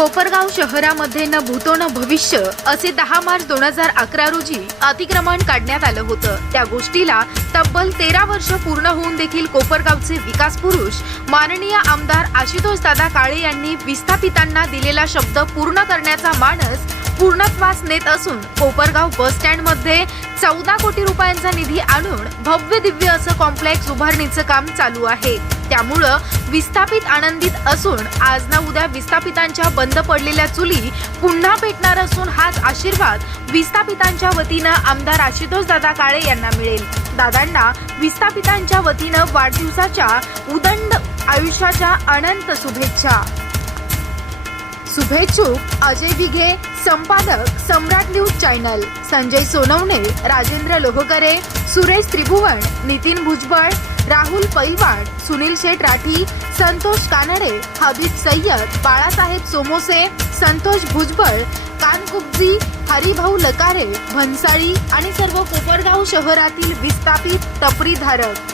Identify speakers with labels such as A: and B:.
A: कोपरगाव शहरामध्ये न भूतो न भविष्य असे दहा मार्च दोन हजार अकरा रोजी अतिक्रमण काढण्यात आलं होतं. त्या गोष्टीला तब्बल तेरा वर्ष पूर्ण होऊन देखील कोपरगावचे विकास पुरुष माननीय आमदार आशुतोष दादा काळे यांनी विस्थापितांना दिलेला शब्द पूर्ण करण्याचा मानस पूर्णत्वास नेत असून कोपरगाव बस स्टँडमध्ये चौदा कोटी रुपयांचा निधी आणून भव्य दिव्य असं कॉम्प्लेक्स उभारणीचं काम चालू आहे. त्यामुळं विस्थापित आनंदित असून आज ना उद्या विस्थापितांच्या बंद पडलेल्या चुली पुन्हा पेटणार असून हाच आशीर्वाद विस्थापितांच्या वतीनं आमदार आशुतोष दादा काळे यांना मिळेल. दादांना विस्थापितांच्या वतीनं वाढदिवसाच्या उदंड आयुष्याच्या अनंत शुभेच्छा. शुभेच्छुक अजय विघे संपादक सम्राट न्यूज चॅनल संजय सोनवणे राजेंद्र लोहकरे सुरेश त्रिभुवन नितीन भुजबळ राहुल पैलवाड सुनील शेठ राठी संतोष कानडे हबीब सय्यद बाळासाहेब सोमोसे संतोष भुजबळ कानकुब्जी हरिभाऊ लकारे भन्साळी आणि सर्व कोपरगाव शहरातील विस्थापित टपरीधारक.